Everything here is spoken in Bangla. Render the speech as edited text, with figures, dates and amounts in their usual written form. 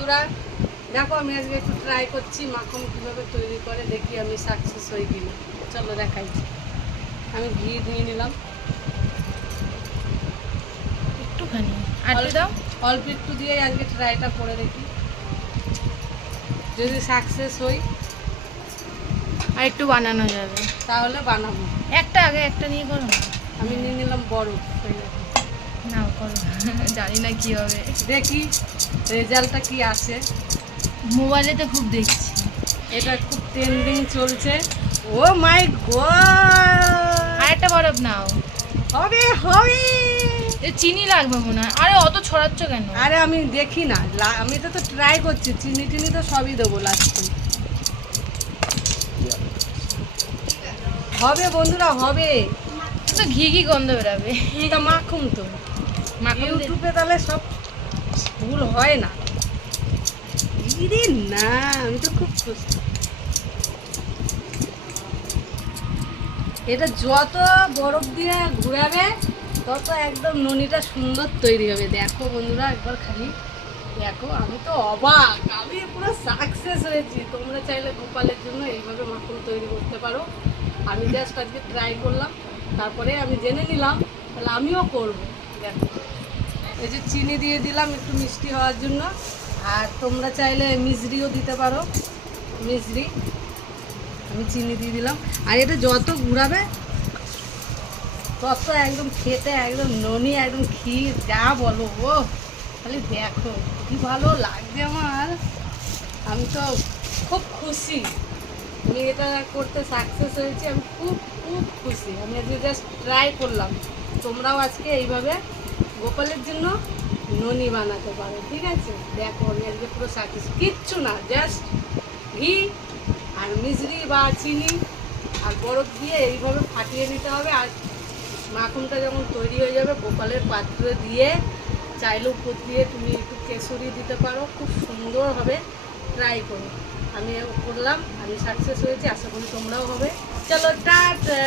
বন্ধুরা, দেখো আমি আজকে একটু ট্রাই করছি মাখন কীভাবে তৈরি করে, দেখি আমি সাকসেস হই কিনা। চলো দেখাই। আমি ঘি নিয়ে নিলাম একটুখানি, আর দাও অল্প একটু দিয়ে আজকে ট্রাইটা করে দেখি, যদি সাকসেস হই আর একটু বানানো যাবে, তাহলে বানাবো। একটা নিয়ে করো না। আমি নিয়ে নিলাম বরফ, হয়ে যাবে। নাও করো, জানি না কি হবে, দেখি রেজাল্টটা কি আসে। মোবাইলে তো খুব দেখছি, এটা খুব ট্রেন্ডিং চলছে। ও মাই গড, আর একটা বরফ নাও। হবে হবে। চিনি লাগবে মনে হয়। আরে অত ছড়াচ্ছ কেন? আরে আমি দেখি না, আমি তো ট্রাই করছি, চিনি টিনি তো সবই দেবো লাস্টে। হবে বন্ধুরা, হবে। তো ঘি ঘি গন্ধ বেরাবে। তা মাখুন তো, ইউটিউবে তাহলে সব ভুল হয় না। ইরে না, আমি তো খুব খুশি। এটা যত বরফ দিয়ে ঘুরাবে তত একদম ননিটা সুন্দর তৈরি হবে। দেখো বন্ধুরা, একবার খালি দেখো, আমি তো অবাক, আমি পুরো সাকসেস হয়েছি। তোমরা চাইলে গোপালের জন্য এইভাবে মাখন তৈরি করতে পারো। আমি জাস্ট আজকে ট্রাই করলাম, তারপরে আমি জেনে নিলাম, তাহলে আমিও করবো। দেখো, এই যে চিনি দিয়ে দিলাম একটু মিষ্টি হওয়ার জন্য, আর তোমরা চাইলে মিজরিও দিতে পারো, মিজরি। আমি চিনি দিয়ে দিলাম, আর এটা যত ঘুরাবে তত একদম খেতে একদম ননি, একদম ক্ষীর, যা বলো। ও খালি দেখো কি ভালো লাগছে আমার। আমি তো খুব খুশি, আমি এটা করতে সাকসেস হয়েছি। আমি খুব খুব খুশি। আমি আজকে জাস্ট ট্রাই করলাম। তোমরাও আজকে এইভাবে গোপালের জন্য ননি বানাতে পারো, ঠিক আছে? দেখো আমি আজকে পুরো সাকসেস, কিচ্ছু না, জাস্ট ঘি আর মিজরি বা চিনি আর বরফ দিয়ে এইভাবে ফাটিয়ে নিতে হবে। আর মাখনটা যখন তৈরি হয়ে যাবে, গোপালের পাত্রে দিয়ে চাইলে উপর দিয়ে তুমি একটু কেশরি দিতে পারো, খুব সুন্দর হবে। ট্রাই করো। আমি করলাম, আমি সাকসেস হয়েছি, আশা করি তোমরাও হবে। চলো টাটা।